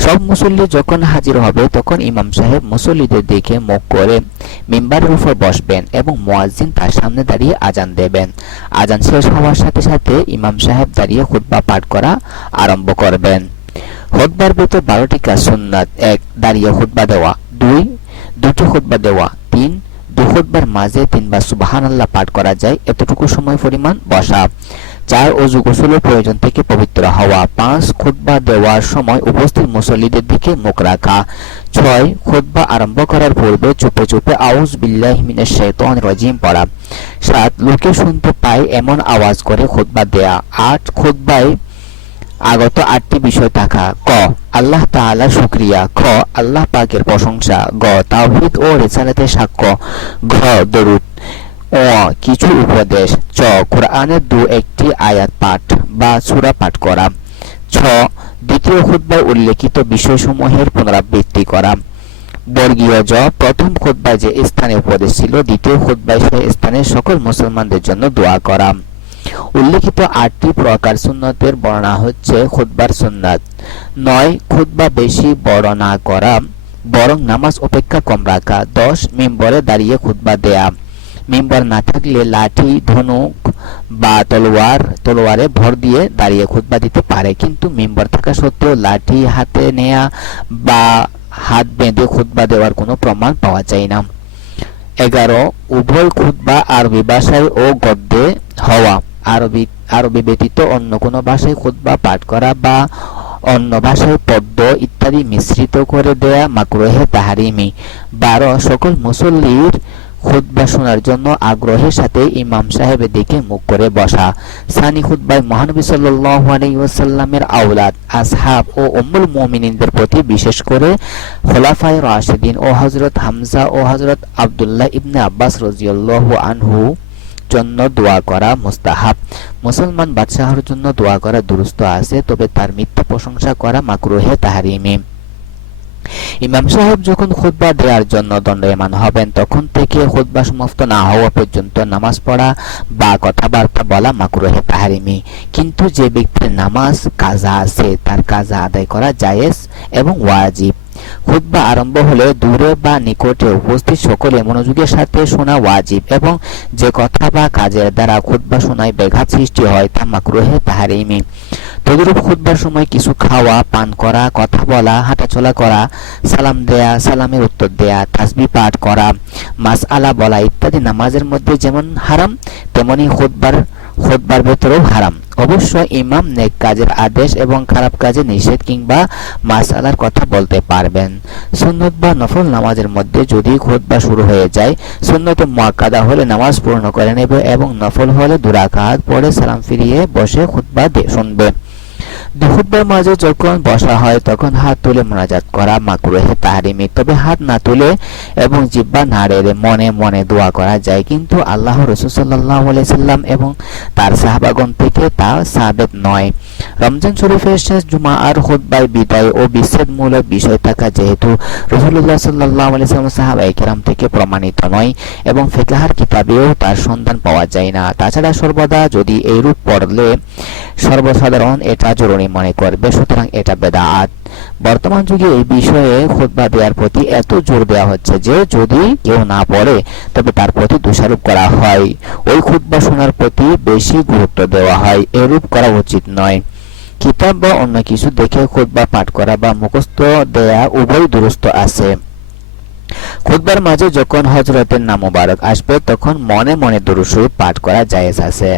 সব মুসল্লি যখন হাজির হবে, তখন ইমাম সাহেব মুসল্লিদের দিকে মুখ করে মিম্বারের উপর বসবেন এবং মুয়াজ্জিন তার সামনে দাঁড়িয়ে আজান দেবেন। আজান শেষ হওয়ার সাথে সাথে ইমাম সাহেব দাঁড়িয়ে খুতবা পাঠ করা আরম্ভ করবেন। খুতবার ভিতর বারোটি কাজ সুন্নাত। এক, দাঁড়িয়ে খুতবা দেওয়া। দুই, দুটি খুতবা দেওয়া। তিন দু মাঝে তিনবার সুবাহান আল্লাহ পাঠ করা যায়, এতটুকু সময় পরিমাণ বসা চার অজু গোসলের প্রয়োজন থেকে পবিত্র হওয়া, পাঁচ খুতবা দেওয়ার সময় উপস্থিত মুসল্লিদের দিকে মুখ রাখা, ছয় খুতবা আরম্ভ করার পূর্বে চুপে চুপে আউজ বিল্লাহ মিনাশ শাইতান রাজিম পড়া, সাত লোকে শুনতে পায় এমন আওয়াজ করে খুতবা দেয়া, আট খুতবায় আগত আটটি বিষয় থাকা। ক, আল্লাহ তাআলা শুকরিয়া। খ, আল্লাহ পাকের প্রশংসা। গ, তাওহীদ ও রিসালাতের সাক্ষ্য। ঘ, দরুদ। অ, কিছু উপদেশ। চ কোরআনের দু একটি আয়াত পাঠ বা সূরা পাঠ করা। ছ, দ্বিতীয় খুতবায় উল্লেখিত বিষয়সমূহের পুনরাবৃত্তি করা। বর্গীয় জ, প্রথম খুতবায় যে স্থানে উপদেশ ছিল, দ্বিতীয় খুতবায় সে স্থানের সকল মুসলমানদের জন্য দোয়া করা। উল্লেখিত আটটি প্রকার সুন্নতের বর্ণনা হচ্ছে খুতবার সুন্নাত। নয়, খুতবা বেশি বড় না করা, বরং নামাজ অপেক্ষা কম রাখা। দশ, মিম্বরে দাঁড়িয়ে খুতবা দেয়া। মিম্বর না থাকলে লাঠি, ধনুক বা তলোয়ার, তলোয়ারে ভর দিয়ে দাঁড়িয়ে খুতবা দিতে পারে। কিন্তু মিম্বর থাকা সত্ত্বেও লাঠি হাতে নেয়া বা হাত বেঁধে খুতবা দেওয়ার কোনো প্রমাণ পাওয়া যায় না। এগারো, উভয় খুতবা আরবি ভাষায় ও গদ্যে হওয়া। আরবি আরবি ব্যতীত অন্য কোনো ভাষায় খুতবা পাঠ করা বা অন্য ভাষায় পদ্য ইত্যাদি মিশ্রিত করে দেয়া মাকরুহে তাহারিমি। বারো, সকল মুসল্লির খুতবা শোনার জন্য আগ্রহের সাথে ইমাম সাহেবের দিকে মুখ করে বসা। সানি খুতবায় মহানবী ওয়াসাল্লামের আওলাদ, আসহাব ও উম্মুল মুমিনিনদের প্রতি বিশেষ করে খোলাফায়ে রাশিদিন ও হযরত হামজা ও হযরত আব্দুল্লাহ ইবনে আব্বাস রাদিয়াল্লাহু আনহু জন্য দোয়া করা মুস্তাহাব। মুসলমান বাদশাহর জন্য দোয়া করা দুরুস্ত আছে, তবে তার মিথ্যা প্রশংসা করা মাকরুহে তাহারিমি। ইমাম সাহেব যখন খুতবা দেওয়ার জন্য দণ্ডায়মান হবেন, তখন থেকে খুতবা সমাপ্ত না হওয়া পর্যন্ত নামাজ পড়া বা কথাবার্তা বলা মাকরুহে তাহারিমি। কিন্তু যে ব্যক্তির নামাজ কাজা আছে, তার কাজা আদায় করা জায়েজ এবং ওয়াজিব। খুতবা আরম্ভ হলে দূরে বা নিকটে উপস্থিত সকলে মনোযোগের সাথে শোনা ওয়াজিব এবং যে কথা বা কাজের দ্বারা খুতবা শোনায় ব্যাঘাত সৃষ্টি হয়, তা মাকরুহে তাহারিমি। তদুরূপ খুতবার সময় কিছু খাওয়া, পান করা, কথা বলা, হাঁটাচলা করা, সালাম দেয়া, সালামের উত্তর দেয়া তাসবি পাঠ করা মাস আলা বলা ইত্যাদি নামাজের মধ্যে যেমন হারাম, তেমনি খুতবার খুতবার ভেতরেও হারাম। অবশ্য ইমাম নেক কাজের আদেশ এবং খারাপ কাজে নিষেধ কিংবা মাসালার কথা বলতে পারবেন। সুন্নত বা নফল নামাজের মধ্যে যদি খোদবা শুরু হয়ে যায়, সুন্নত মোয়াক্কাদা হলে নামাজ পূর্ণ করে নেবে এবং নফল হলে দুরাকাত পরে সালাম ফিরিয়ে বসে খুতবা শুনবে। দুহুদ্বার মাঝে যখন বসা হয়, তখন হাত তুলে মোনাজাত করা মাকুরহে তাহারিমি। তবে হাত না তুলে এবং জিব্বা না রেড়ে মনে মনে দোয়া করা যায়। কিন্তু আল্লাহ রসুল সাল্লাহ এবং তার সাহাবাগন থেকে তা সাবেত নয়। রমজান শরীফের শেষ জুমা আর খুদ্বায় বিদায় ও বিচ্ছেদমূলক বিষয় থাকা যেহেতু রসুল্লাহ সাল্লাহ সাল্লাম সাহাবাই কেরাম থেকে প্রমাণিত নয় এবং ফেকাহার কিতাবেও তার সন্ধান পাওয়া যায় না। তাছাড়া সর্বদা যদি এইরূপ পড়লে সর্বসাধারণ এটা জরুরি মনে করবে, সুতরাং এটা বেদাআত। বর্তমান যুগে এই বিষয়ে খুতবা দেওয়ার প্রতি এত জোর দেওয়া হচ্ছে যে যদি কেউ না পড়ে, তবে তার প্রতি দোষারোপ করা হয়। ওই খুতবা শোনার প্রতি বেশি গুরুত্ব দেওয়া হয়, এরূপ করা উচিত নয়। কিতাব বা অন্য কিছু দেখে খুতবা পাঠ করা বা মুখস্থ দেয়া উভয় দুরস্ত আছে। খুতবার মাঝে যখন হজরতের নাম মুবারক আসবে, তখন মনে মনে দুরুসুর পাঠ করা জায়েজ আছে।